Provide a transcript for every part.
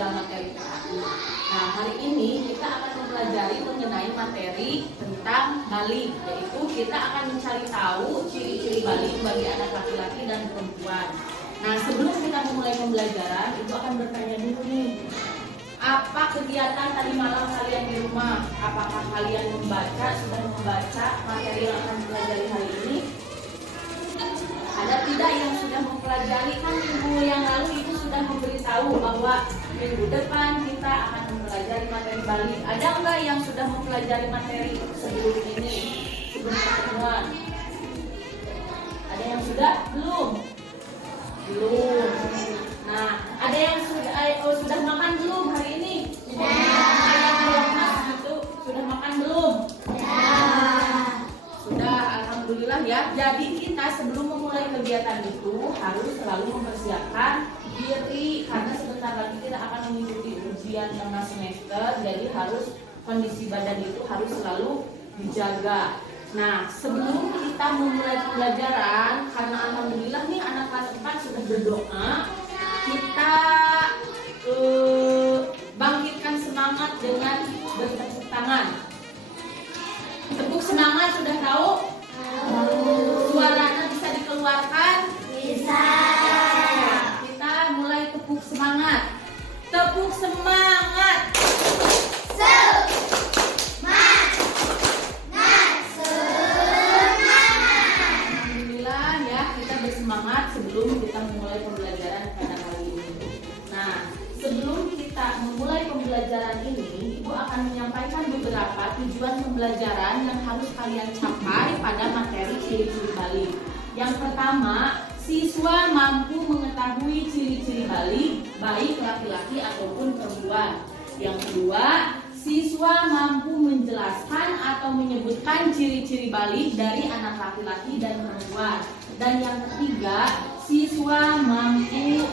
dalam materi PAI. Nah, hari ini kita akan mempelajari mengenai materi tentang balik, yaitu kita akan mencari tahu ciri-ciri balik bagi anak laki-laki dan perempuan. Nah, sebelum kita memulai pembelajaran, Ibu akan bertanya dulu nih, apa kegiatan tadi malam kalian di rumah? Apakah kalian sudah membaca materi yang akan dipelajari hari ini? Ada tidak yang sudah mempelajari? Kan minggu yang lalu itu sudah memberitahu bahwa minggu depan kita akan mempelajari materi balik. Ada enggak yang sudah mempelajari materi sebelum ini, sebelum pertemuan? Ada yang sudah? Belum? Belum. Nah, ada yang sudah makan belum hari ini? Sudah makan belum? Sudah, alhamdulillah ya. Jadi kita sebelum memulai kegiatan itu harus selalu mempersiapkan diri, karena sebentar lagi kita akan mengikuti ujian tengah semester. Jadi harus kondisi badan itu harus selalu dijaga. Nah, sebelum kita memulai pembelajaran, karena alhamdulillah nih anak kelas 4 sudah berdoa, kita bangkitkan semangat dengan bertepuk tangan. Tepuk semangat sudah tahu? Suaranya bisa dikeluarkan? Bisa. Kita mulai tepuk semangat. Tepuk semangat. Alhamdulillah ya, kita bersemangat sebelum kita memulai pembelajaran pada kali ini. Nah, sebelum kita memulai pembelajaran ini, Ibu akan menyampaikan beberapa tujuan pembelajaran yang harus kalian capai pada materi ciri-ciri balik. Yang pertama, siswa mampu mengetahui ciri-ciri balik, baik laki-laki ataupun perempuan. Yang kedua, siswa mampu menjelaskan atau menyebutkan ciri-ciri balik dari anak laki-laki dan perempuan. Dan yang ketiga, siswa mampu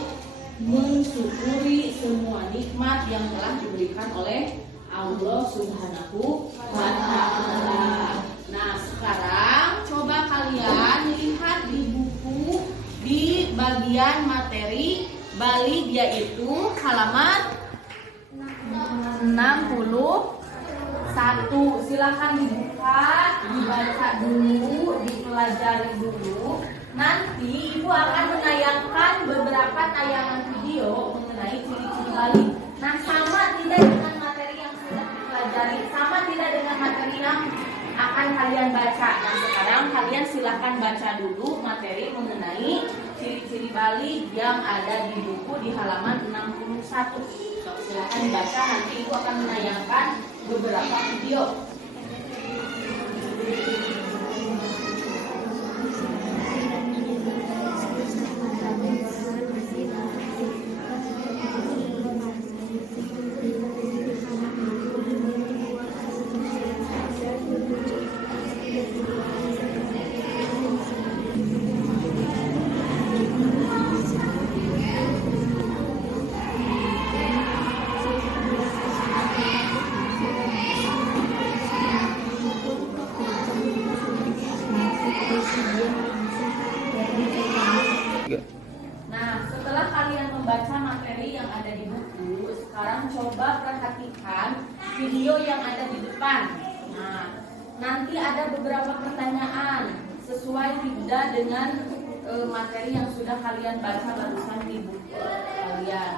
mensyukuri semua nikmat yang telah diberikan oleh Allah Subhanahu wa Ta'ala. Nah, sekarang coba kalian lihat di buku di bagian materi balik, yaitu halaman 61. Silakan dibuka, dibaca dulu, dipelajari dulu. Nanti Ibu akan menayangkan beberapa tayangan video mengenai ciri-ciri balik. Nah, sama tidak dengan materi yang sudah dipelajari, sama tidak dengan materi yang akan kalian baca. Nah, sekarang kalian silahkan baca dulu materi mengenai ciri-ciri balik yang ada di buku di halaman 61. Silahkan dibaca, nanti Ibu akan menayangkan beberapa video. Nah, setelah kalian membaca materi yang ada di buku, sekarang coba perhatikan video yang ada di depan. Nah, nanti ada beberapa pertanyaan sesuai tidak dengan materi yang sudah kalian baca barusan di buku kalian.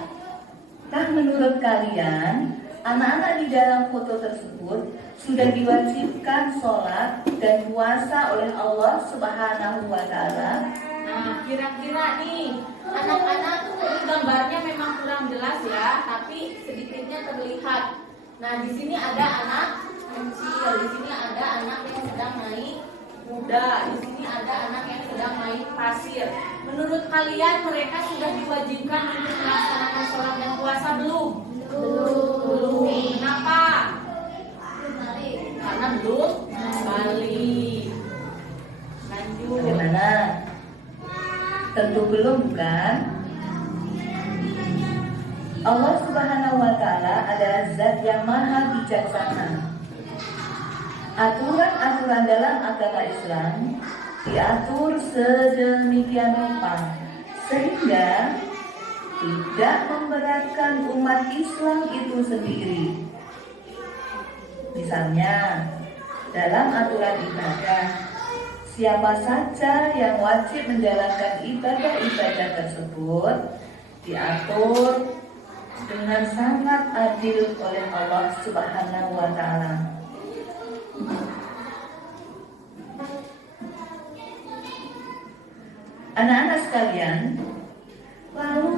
Nah, menurut kalian, anak-anak di dalam foto tersebut sudah diwajibkan sholat dan puasa oleh Allah Subhanahu wa Ta'ala? Nah, kira-kira nih, anak-anak ini gambarnya memang kurang jelas ya, tapi sedikitnya terlihat. Nah, di sini ada anak kecil, di sini ada anak yang sedang naik kuda, di sini ada anak yang sedang main pasir. Menurut kalian mereka sudah diwajibkan untuk melaksanakan sholat dan puasa belum? Belum. Kenapa? Karena belum balik. Lanjut. Bagaimana? Tentu belum, bukan? Allah Subhanahu wa Ta'ala adalah zat yang maha bijaksana. Aturan-aturan dalam agama Islam diatur sedemikian rupa sehingga tidak memberatkan umat Islam itu sendiri. Misalnya, dalam aturan ibadah, siapa saja yang wajib menjalankan ibadah-ibadah tersebut diatur dengan sangat adil oleh Allah Subhanahu wa Ta'ala. Anak-anak sekalian, lalu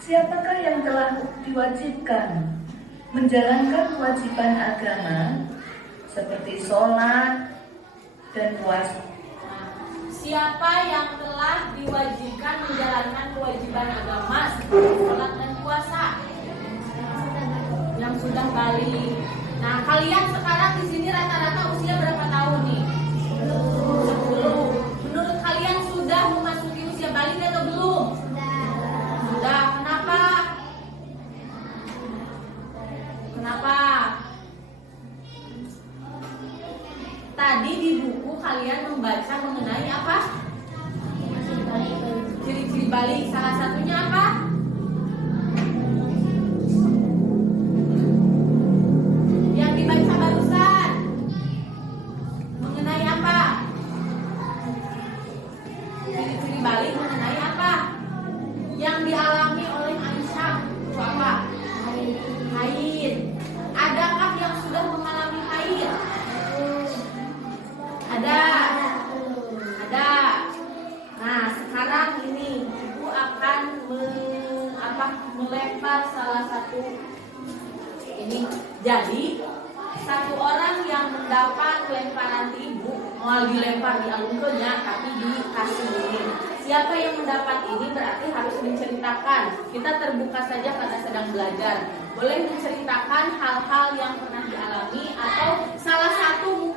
siapakah yang telah diwajibkan menjalankan kewajiban agama seperti sholat dan puasa? Siapa yang telah diwajibkan menjalankan kewajiban agama seperti sholat dan puasa? Yang sudah balik. Nah, kalian sekarang di sini rata-rata usia berapa tahun nih? 10. Menurut kalian sudah memasuki usia balik atau belum? Sudah. Kenapa? Kenapa? Tadi di buku kalian membaca mengenai apa? Ciri-ciri balik. Salah satunya apa? Yang dibaca barusan mengenai apa? Ciri-ciri balik mengenai apa? Yang dialami oleh Aisyah itu apa? Haid. Adakah yang sudah mengalami haid? Ada. Nah, sekarang ini ibu akan melempar salah satu ini. Jadi satu orang yang mendapat lemparan ibu mau dilempar di alunnya tapi dikasih ini. Siapa yang mendapat ini berarti harus menceritakan. Kita terbuka saja karena sedang belajar. Boleh menceritakan hal-hal yang pernah dialami atau salah satu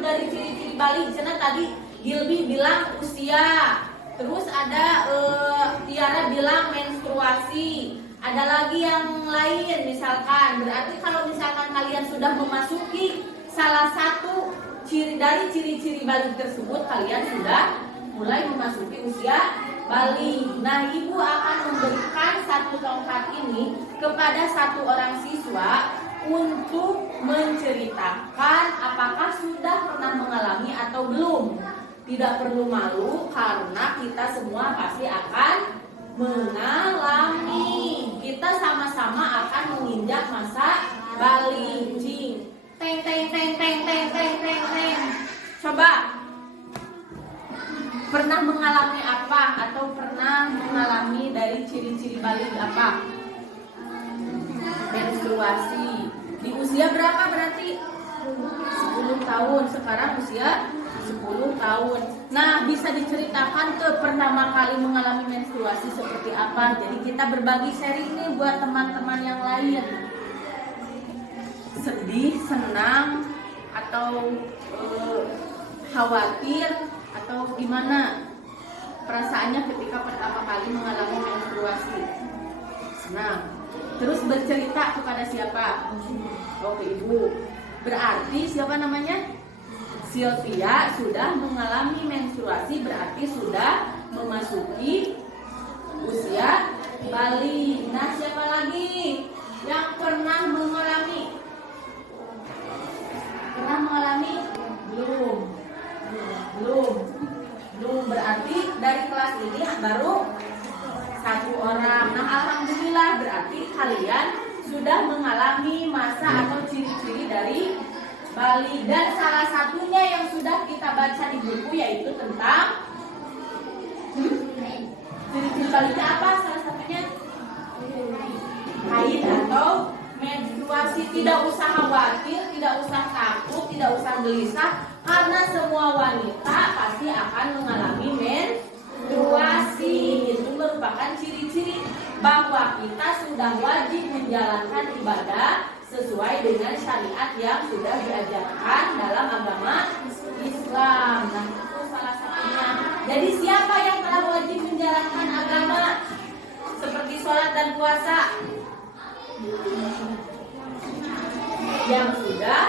dari ciri-ciri balik. Karena tadi Gilby bilang usia, terus ada Tiara bilang menstruasi, ada lagi yang lain misalkan. Berarti kalau misalkan kalian sudah memasuki salah satu dari ciri-ciri balik tersebut, kalian sudah mulai memasuki usia balik. Nah, ibu akan memberikan satu tongkat ini kepada satu orang siswa untuk menceritakan apakah sudah pernah mengalami atau belum. Tidak perlu malu karena kita semua pasti akan mengalami. Kita sama-sama akan menginjak masa balik. Teng teng teng teng teng teng teng teng. Coba pernah mengalami apa atau pernah mengalami dari ciri-ciri balik apa? Menstruasi. Di usia berapa berarti? 10 tahun. Sekarang usia 10 tahun. Nah, bisa diceritakan ke pertama kali mengalami menstruasi seperti apa? Jadi kita berbagi sharing nih buat teman-teman yang lain. Sedih, senang, atau khawatir, atau gimana perasaannya ketika pertama kali mengalami menstruasi? Senang. Terus bercerita kepada siapa? Oh, ke ibu. Berarti siapa namanya? Sylvia sudah mengalami menstruasi, berarti sudah memasuki usia balik. Nah, siapa lagi yang pernah mengalami? Pernah mengalami? Belum. Berarti dari kelas ini baru satu orang. Nah, alhamdulillah berarti kalian sudah mengalami masa atau ciri-ciri dari balik. Dan salah satunya yang sudah kita baca di buku yaitu tentang ciri-ciri baliknya apa? Salah satunya haid atau menstruasi. Tidak usah khawatir, tidak usah takut, tidak usah gelisah, karena semua wanita pasti akan mengalami menstruasi. Itu merupakan ciri-ciri bahwa kita sudah wajib menjalankan ibadah sesuai dengan syariat yang sudah diajarkan dalam agama Islam. Nah, itu salah satunya. Jadi siapa yang telah wajib menjalankan agama seperti sholat dan puasa? Yang sudah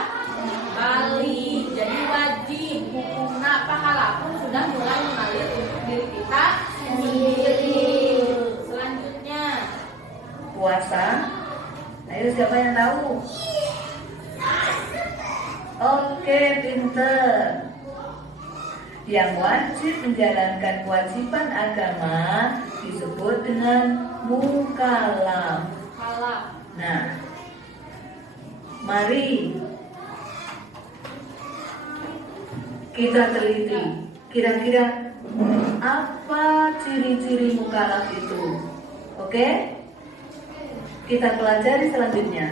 balik. Jadi wajib, hukumna pahala pun sudah mulai mengalir untuk diri kita sendiri. Selanjutnya Ayo, siapa yang tahu? Oke, pinter. Yang wajib menjalankan kewajiban agama disebut dengan mukallaf. Nah, mari kita teliti. Kira-kira apa ciri-ciri mukallaf itu? Oke? Kita pelajari selanjutnya.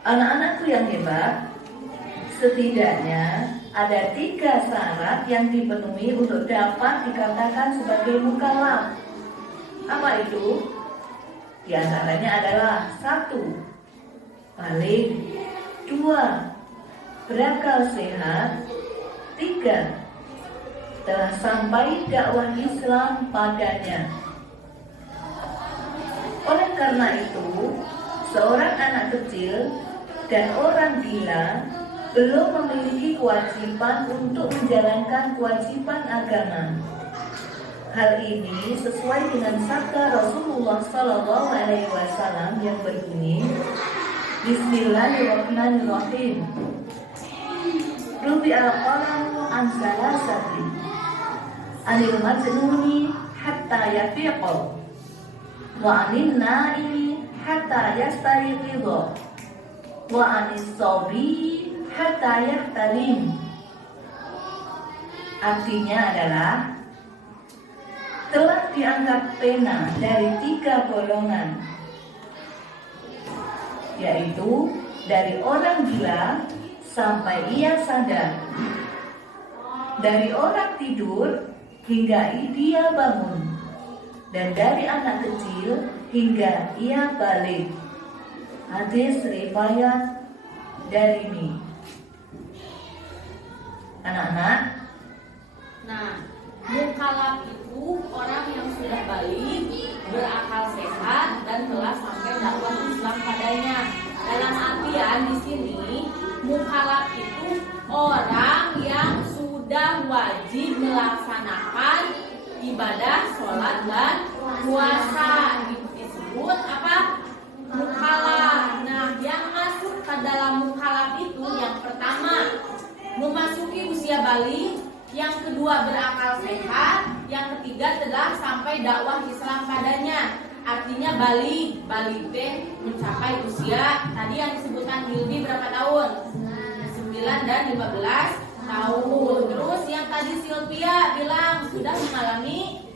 Anak-anakku yang hebat, setidaknya ada 3 syarat yang dipenuhi untuk dapat dikatakan sebagai mukallaf. Apa itu? Di antaranya adalah 1. Balik. 2. Berakal sehat. 3. Telah sampai dakwah Islam padanya. Oleh karena itu, seorang anak kecil dan orang gila belum memiliki kewajiban untuk menjalankan kewajiban agama. Hal ini sesuai dengan sabda Rasulullah SAW yang berbunyi, Bismillahirrahmanirrahim. Rubi al-qalamu an salasati, anil majnuni hatta yafiqo, wa anil naimi hatta yastayqidho, wa anis sobi hatta yahtalim. Artinya adalah telah diangkat pena dari 3 golongan, yaitu dari orang gila sampai ia sadar, dari orang tidur hingga dia bangun, dan dari anak kecil hingga ia balik. Hadis riwayat Darimi. Anak-anak, Nah, mukallaf itu orang yang sudah balik, berakal sehat, dan telah sampai dakwah Islam padanya. Dalam artian di sini, mukallaf itu orang yang sudah wajib melaksanakan ibadah, sholat, dan puasa. Disebut apa? Mukallaf. Nah, yang masuk ke dalam mukallaf itu yang pertama, memasuki usia balik, yang kedua berakal sehat, yang ketiga telah sampai dakwah Islam padanya. Artinya balik deh mencapai usia tadi yang disebutkan Hildi berapa tahun? 9 dan 15 tahun. Terus yang tadi Sylvia bilang sudah mengalami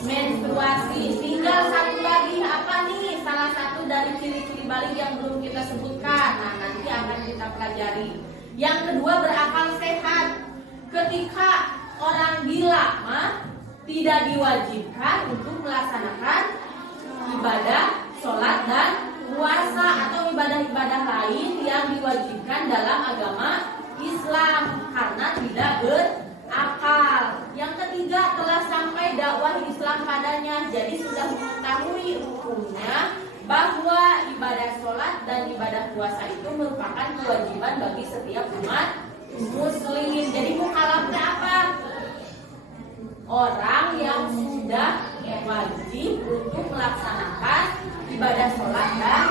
menstruasi. Tinggal satu lagi, apa nih salah satu dari ciri-ciri balik yang belum kita sebutkan. Nah, nanti akan kita pelajari. Yang kedua berakal sehat. Ketika orang gila tidak diwajibkan untuk melaksanakan ibadah, sholat, dan puasa atau ibadah-ibadah lain yang diwajibkan dalam agama Islam karena tidak berakal. Yang ketiga telah sampai dakwah Islam padanya, jadi sudah mengetahui hukumnya bahwa ibadah sholat dan ibadah puasa itu merupakan kewajiban bagi setiap umat Muslim. Jadi mukallafnya apa? Orang yang sudah wajib untuk melaksanakan ibadah sholat dan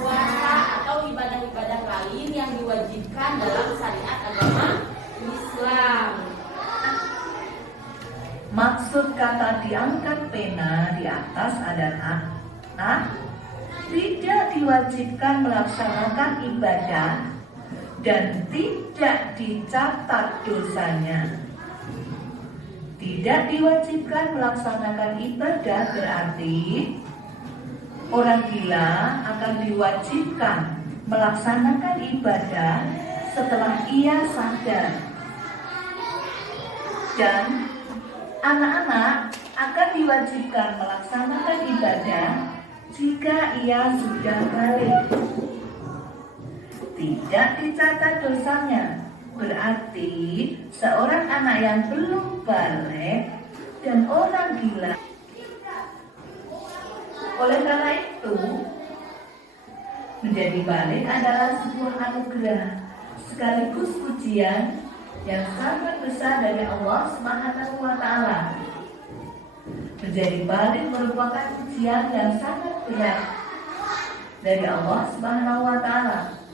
puasa atau ibadah-ibadah lain yang diwajibkan dalam syariat agama Islam. Maksud kata diangkat pena di atas adalah tidak diwajibkan melaksanakan ibadah dan tidak dicatat dosanya. Tidak diwajibkan melaksanakan ibadah berarti orang gila akan diwajibkan melaksanakan ibadah setelah ia sadar. Dan anak-anak akan diwajibkan melaksanakan ibadah jika ia sudah balik. Tidak dicatat dosanya, berarti seorang anak yang belum balik dan orang gila. Oleh karena itu, menjadi balik adalah sebuah anugerah sekaligus ujian yang sangat besar dari Allah Subhanahu wa Ta'ala. Menjadi balik merupakan ujian yang sangat berat dari Allah Subhanahu wa Ta'ala.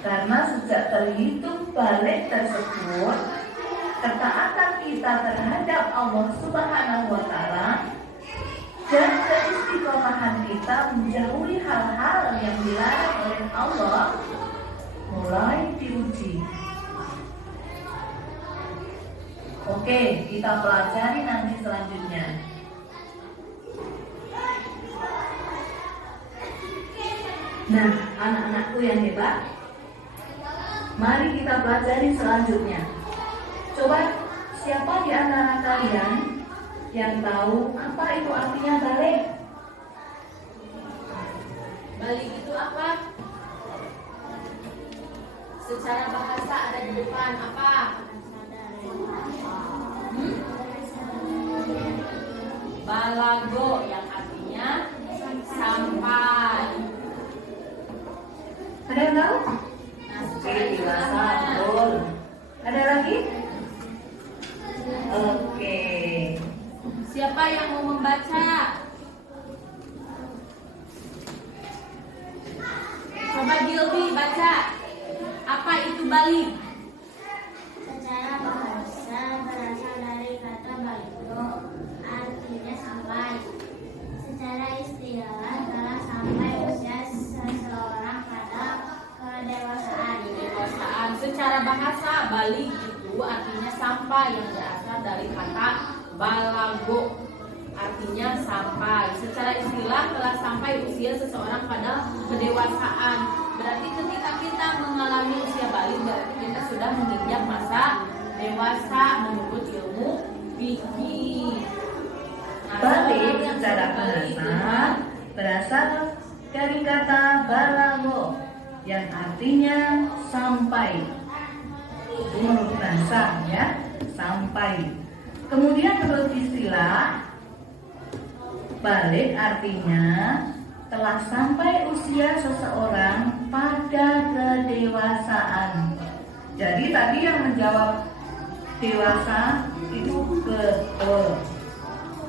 Karena sejak terhitung balik tersebut, ketaatan kita terhadap Allah Subhanahu wa Ta'ala dan keistiqomahan kita menjauhi hal-hal yang dilarang oleh Allah mulai diuji. Oke, kita pelajari nanti selanjutnya. Nah, anak-anakku yang hebat, mari kita pelajari selanjutnya. Coba, siapa di antara kalian yang tahu apa itu artinya balik? Balik itu apa? Secara bahasa ada di depan apa? Balago yang artinya sampai. Ada yang tahu? Nah, Oke, dewasa, betul. Ada lagi? Oke. siapa yang mau membaca? Coba Gilby baca. Apa itu balik? Secara bahasa berasal dari kata baligo, artinya sampai. Secara istilah telah sampai usia seseorang pada kedewasaan. Kedewasaan. Secara bahasa balik itu artinya sampai, yang berasal dari kata balago, artinya sampai. Secara istilah telah sampai usia seseorang pada kedewasaan. Berarti ketika kita mengalami usia balik, berarti kita sudah menginjak masa dewasa menurut ilmu fikih. Balik secara bahasa berasal dari kata balago yang artinya sampai. Itu menurut bahasa ya, sampai. Kemudian menurut istilah, balik artinya telah sampai usia seseorang pada kedewasaan. Jadi tadi yang menjawab dewasa itu betul,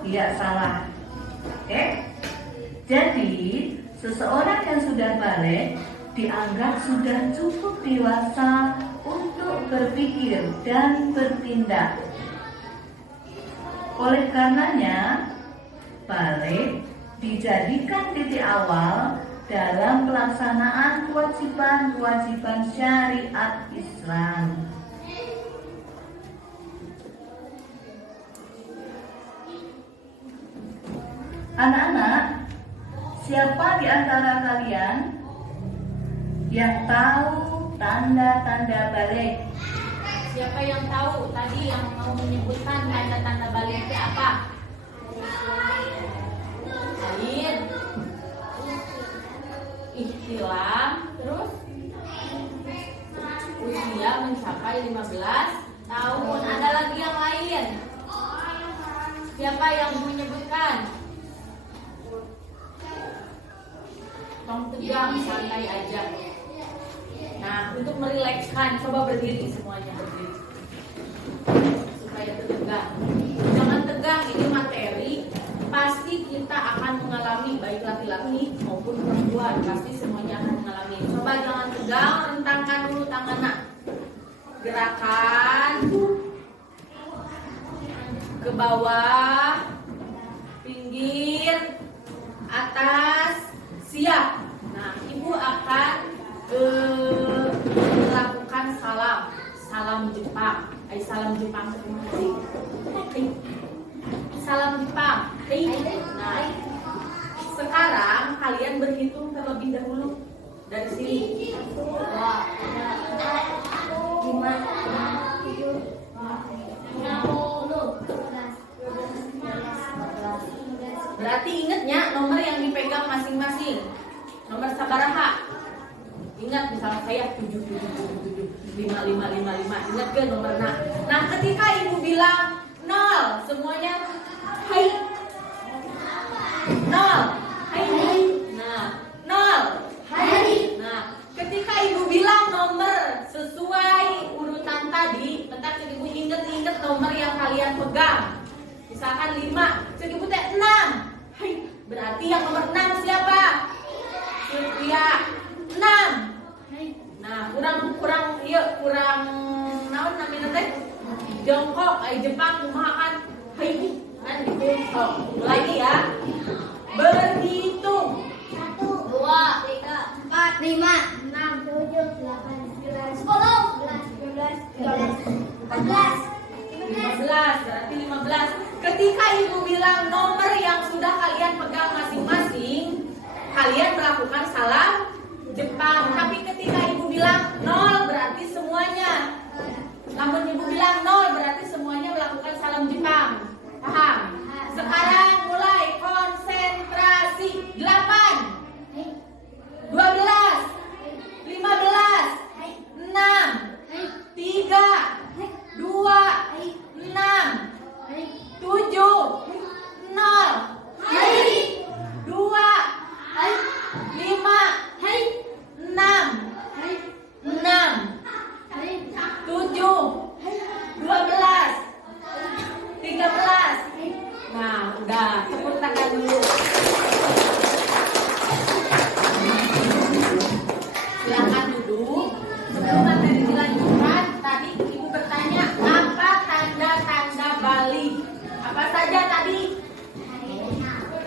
tidak salah. Oke? Jadi seseorang yang sudah balik dianggap sudah cukup dewasa untuk berpikir dan bertindak. Oleh karenanya, balik dijadikan titik awal dalam pelaksanaan kewajiban-kewajiban syariat Islam. Anak-anak, siapa di antara kalian yang tahu tanda-tanda balik? Siapa yang tahu tadi yang mau menyebutkan tanda-tanda balik itu apa? Haid, ihtilam, terus usia mencapai 15 tahun. Ada lagi yang lain? Siapa yang menyebutkan? Tong tegang, santai aja. Nah, untuk merilekskan, coba berdiri semuanya, berdiri supaya tegang. Jangan tegang, ini materi. Pasti kita akan mengalami, baik laki-laki maupun perempuan, pasti semuanya akan mengalami. Coba jangan tegang, rentangkan dulu tangan. Gerakan ke bawah, pinggir, atas, siap. Nah, ibu akan melakukan salam Jepang. Salam Jepang, terima kasih. Salam Jepang. Nah, sekarang kalian berhitung terlebih dahulu dari sini. 5, berarti ingatnya nomor yang dipegang masing-masing. Nomor sabaraha. Ingat misalnya saya 7777555. Ingat ke nomornya. Nah, ketika ibu bilang 0, semuanya hai. 0. Hai. Nah, 0. Hai. Nah, ketika ibu bilang nomor sesuai urutan tadi, bentar ibu ingat nomor yang kalian pegang. Misalkan 5, cek ibu teh kalian melakukan salam Jepang. Tapi ketika ibu bilang 0 berarti semuanya. Namun ibu bilang 0 berarti semuanya melakukan salam Jepang. Paham? Sekarang mulai konsentrasi. 8 12 15 6 5 4 3 2 1 7 0 2 5 6 13. Nah, udah, tepuk tangan dulu. Silakan duduk. Sebelum materi dilanjutkan, tadi ibu bertanya apa tanda-tanda balik? Apa saja tadi?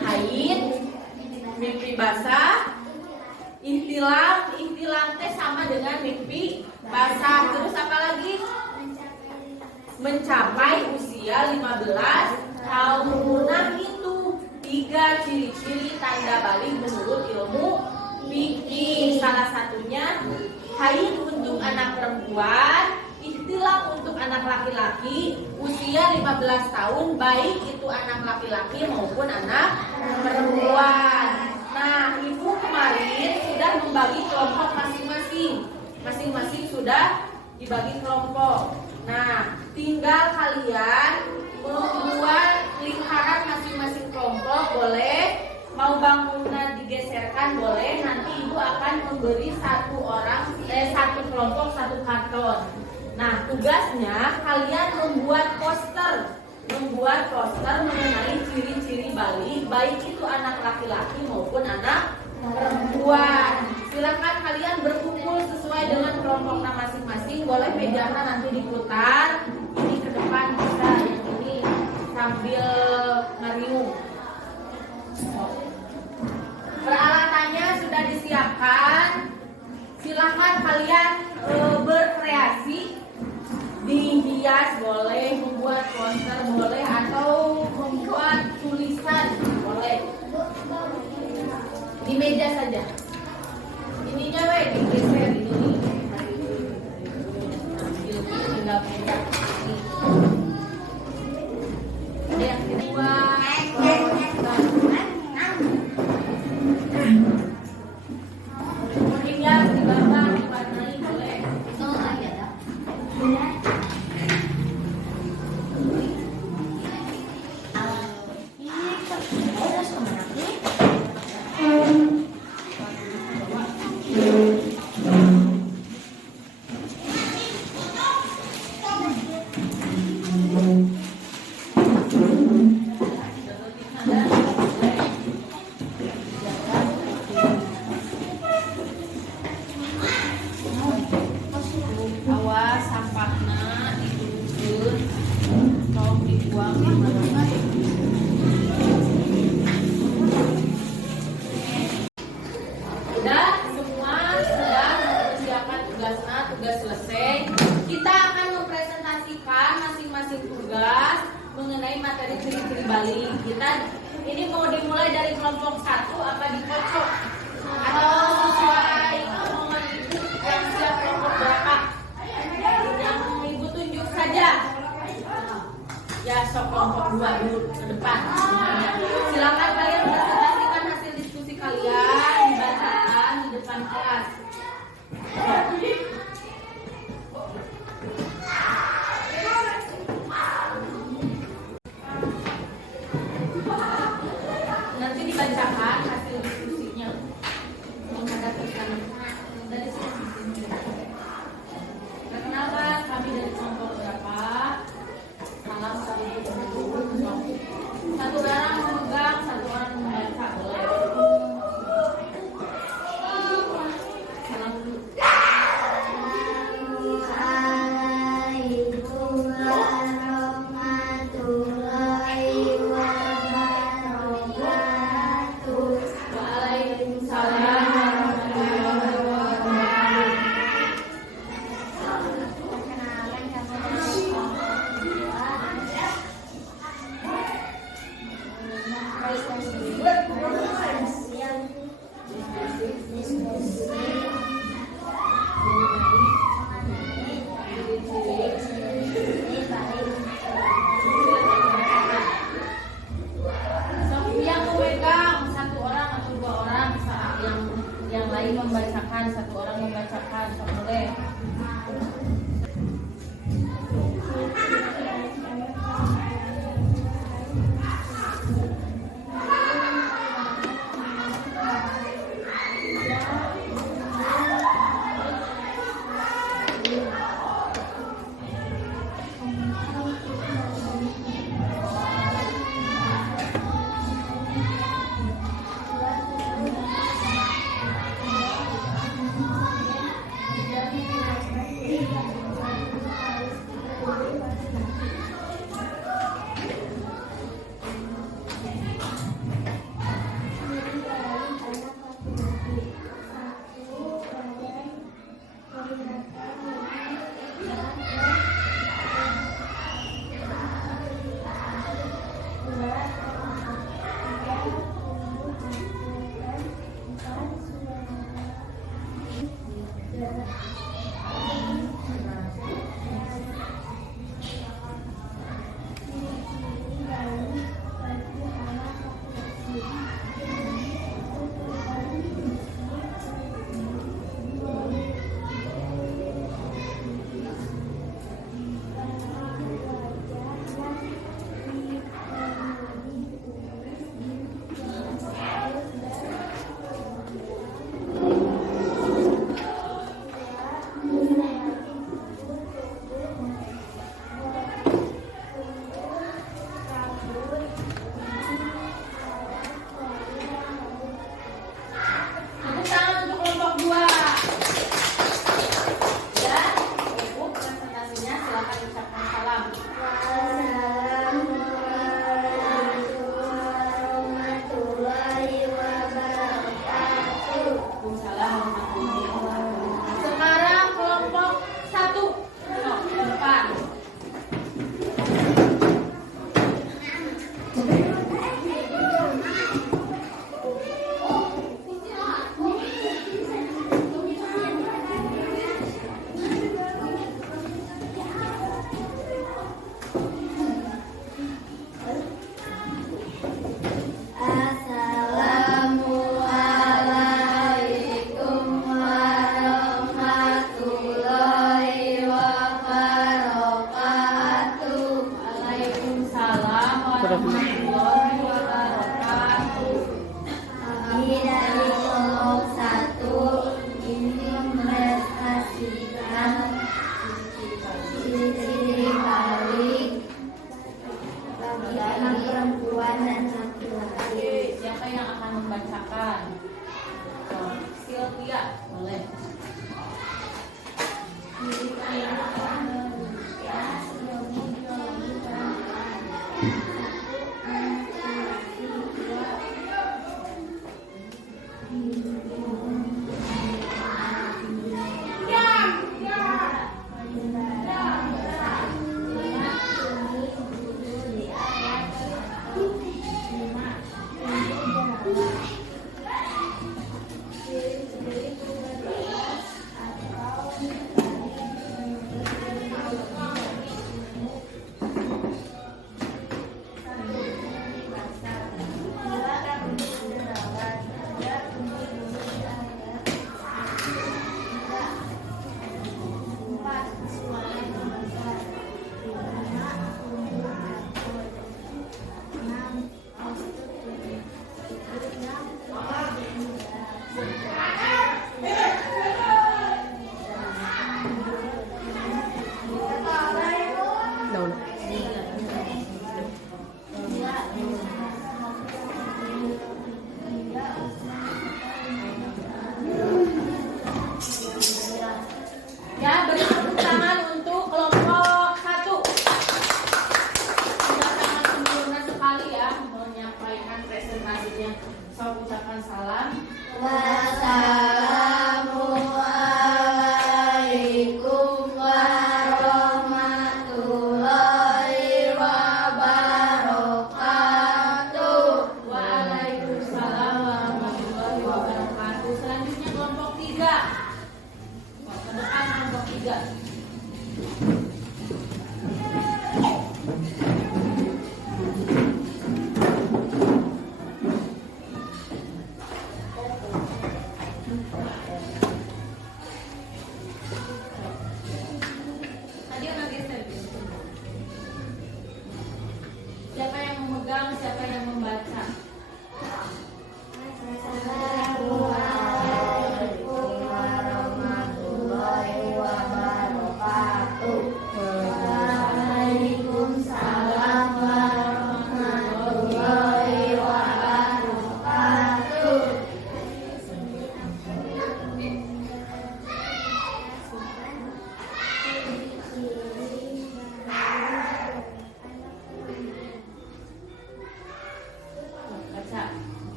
Haid, mimpi basah, ihtilam. Ihtilam teh sama dengan mimpi basah. Terus apa lagi? Mencapai usia 15 tahun. Nah, itu 3 ciri-ciri tanda balik menurut ilmu fikih. Salah satunya haid untuk anak perempuan, ihtilam untuk anak laki-laki, usia 15 tahun baik itu anak laki-laki maupun anak perempuan. Nah, ibu kemarin sudah membagi kelompok masing-masing. Masing-masing sudah dibagi kelompok. Nah, tinggal kalian membuat lingkaran masing-masing kelompok. Boleh, mau bangunan digeserkan boleh. Nanti ibu akan memberi satu kelompok satu karton. Nah, tugasnya kalian membuat poster mengenai ciri-ciri balik, baik itu anak laki-laki maupun anak perempuan. Silakan kalian berkumpul sesuai dengan kelompoknya masing-masing. Boleh mejanya nanti diputar. Ini ke depan bisa, yang ini sambil ngariung. Peralatannya sudah disiapkan. Silakan kalian berkreasi, dihias boleh, membuat poster boleh, atau membuat tulisan boleh. Di meja saja. Ininya digeser ini nih. Tinggal pencet ini. Ada yang kedua. Tinggal digambar, diwarnai boleh. Awas sampahnya diturunkan, tolong dibuang di mana. Udah semua sudah mempersiapkan tugasnya, tugas selesai. Kita akan mempresentasikan masing-masing tugas mengenai materi ciri-ciri balik. Kita ini mau dimulai dari kelompok 1 apa dikocok? Atau sesuai omongan ibu yang siap kelompok berapa? Yang ibu tunjuk saja. Ya, sok kelompok 2 dulu ke depan semuanya. Silakan kalian presentasikan hasil diskusi kalian, dibacakan di depan kelas. Nanti dibacakan hasil diskusinya. Menghadap ke sana. Dari sini. Perkenalkan, kami dari kelompok berapa? Salam satu orang memegang, satu orang membaca, boleh. Salam dulu. lain membacakan, satu orang membacakan, boleh.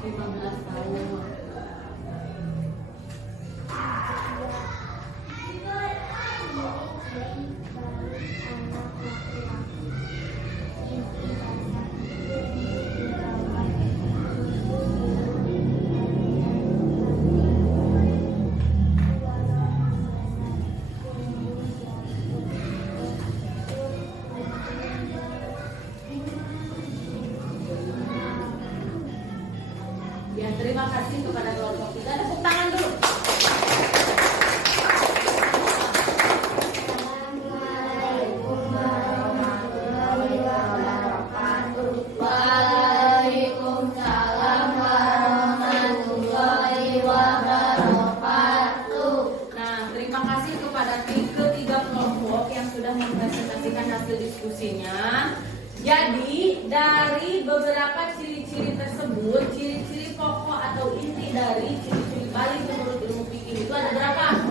15 tahun. Ya, terima kasih kepada kelompok kita. Tepuk tangan dulu. Waalaikumsalam warahmatullahi wabarakatuh. Nah, terima kasih kepada ketiga kelompok yang sudah mempresentasikan hasil diskusinya. Jadi, dari beberapa ciri-ciri tersebut, ciri-ciri pokok atau inti dari ciri-ciri balik menurut ilmu fikih itu ada berapa?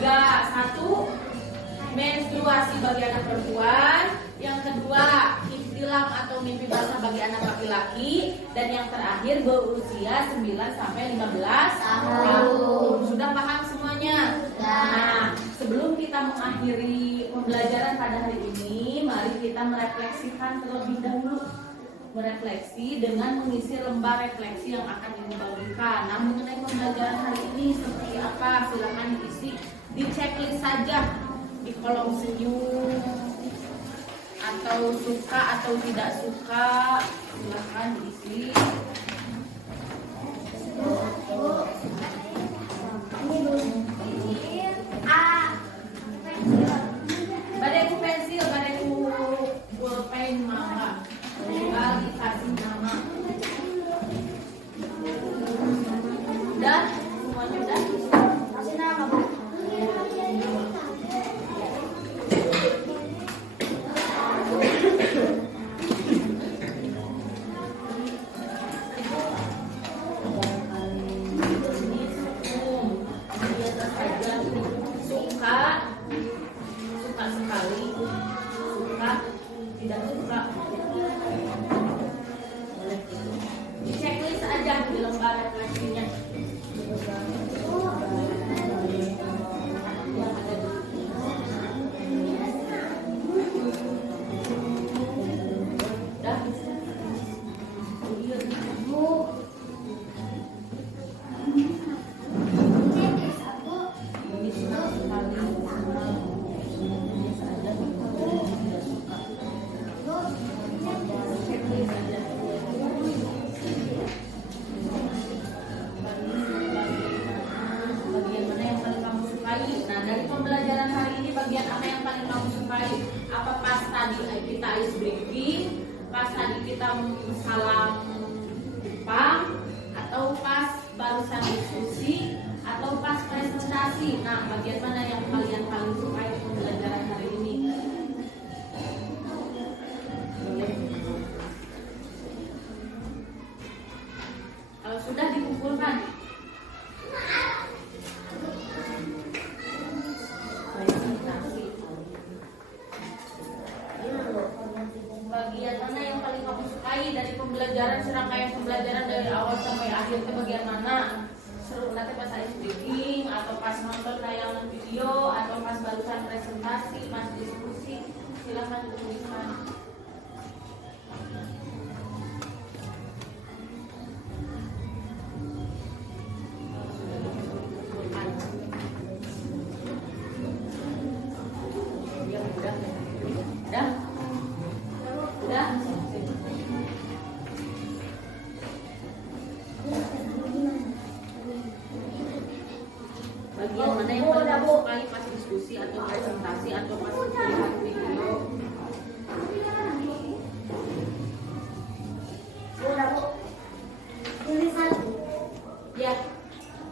3. 1, menstruasi bagi anak perempuan. Yang kedua, ihtilam atau mimpi basah bagi anak laki-laki. Dan yang terakhir, berusia 9 sampai 15 tahun. Sudah paham semuanya? Nah, sebelum kita mengakhiri pembelajaran pada hari ini, mari kita merefleksikan terlebih dahulu. Merefleksi dengan mengisi lembar refleksi yang akan dibagikan. Nah, mengenai pembelajaran hari ini seperti apa? Silakan diisi di checklist saja di kolom senyum atau suka atau tidak suka. Silakan diisi. Badeku pensil, badeku pulpen, mangga. Tinggal dikasih nama. Udah? Semuanya udah? Kasih nama, Bu. Suka sekali, suka tidak suka. Boleh di checklist aja di lembar refleksinya. Dah. Pembelajaran hari ini bagian apa yang paling kamu sukai? Apa pas tadi kita ice breaking, pas tadi kita salam Jepang, atau pas barusan diskusi, atau pas presentasi? Nah, bagian mana yang kalian paling sukai pembelajaran hari ini? Boleh. Kalau sudah dikumpulkan. Bagian mana yang paling kamu sukai dari pembelajaran, serangkaian pembelajaran dari awal sampai akhir ke bagian mana? Seru nanti pas ice breaking, atau pas nonton tayangan video, atau pas barusan presentasi, pas diskusi? Silahkan tuliskan. Bagian mana yang paling kamu sukai pas diskusi atau presentasi atau pas melihat video? Ya,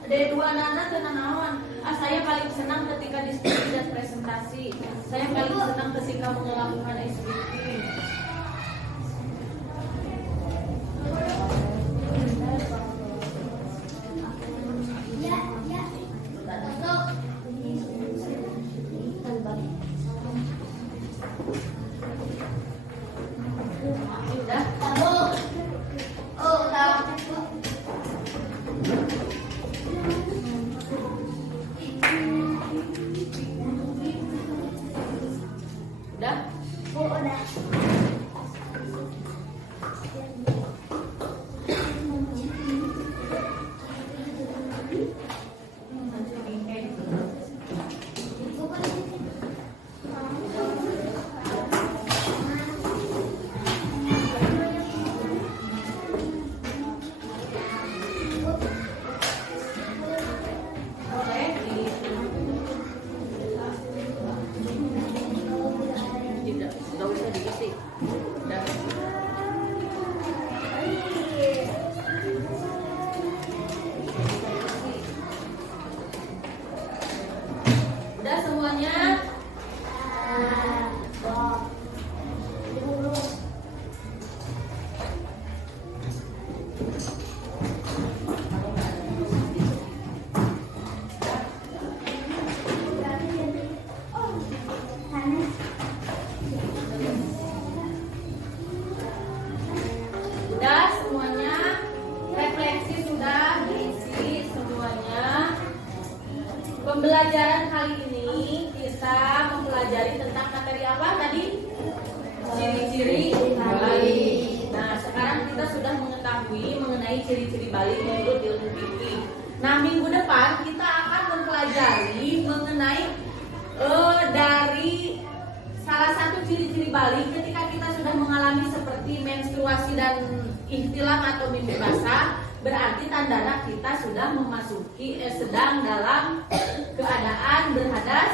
dari dua nana ke nanawan. Saya paling senang ketika diskusi dan presentasi. Saya paling senang ketika melakukan SBT. Pembelajaran kali ini kita mempelajari tentang materi apa tadi? Ciri-ciri balik. Nah, sekarang kita sudah mengetahui mengenai ciri-ciri balik menurut ilmu fikih. Nah, minggu depan kita akan mempelajari mengenai dari salah satu ciri-ciri balik ketika kita sudah mengalami seperti menstruasi dan ihtilam atau mimpi basah, berarti tandanya kita sudah memasuki sedang dalam keadaan berhadas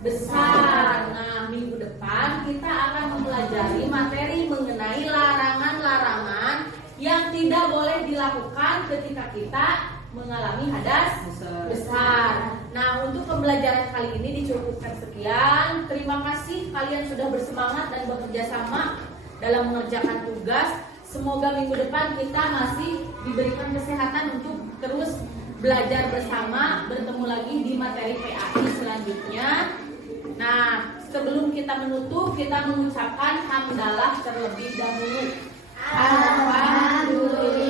besar. Nah, minggu depan kita akan mempelajari materi mengenai larangan-larangan yang tidak boleh dilakukan ketika kita mengalami hadas besar. Nah, untuk pembelajaran kali ini dicukupkan sekian. Terima kasih kalian sudah bersemangat dan bekerja sama dalam mengerjakan tugas. Semoga minggu depan kita masih diberikan kesehatan untuk terus belajar bersama, bertemu lagi di materi PAI selanjutnya. Nah, sebelum kita menutup, kita mengucapkan hamdalah terlebih dahulu. Alhamdulillah.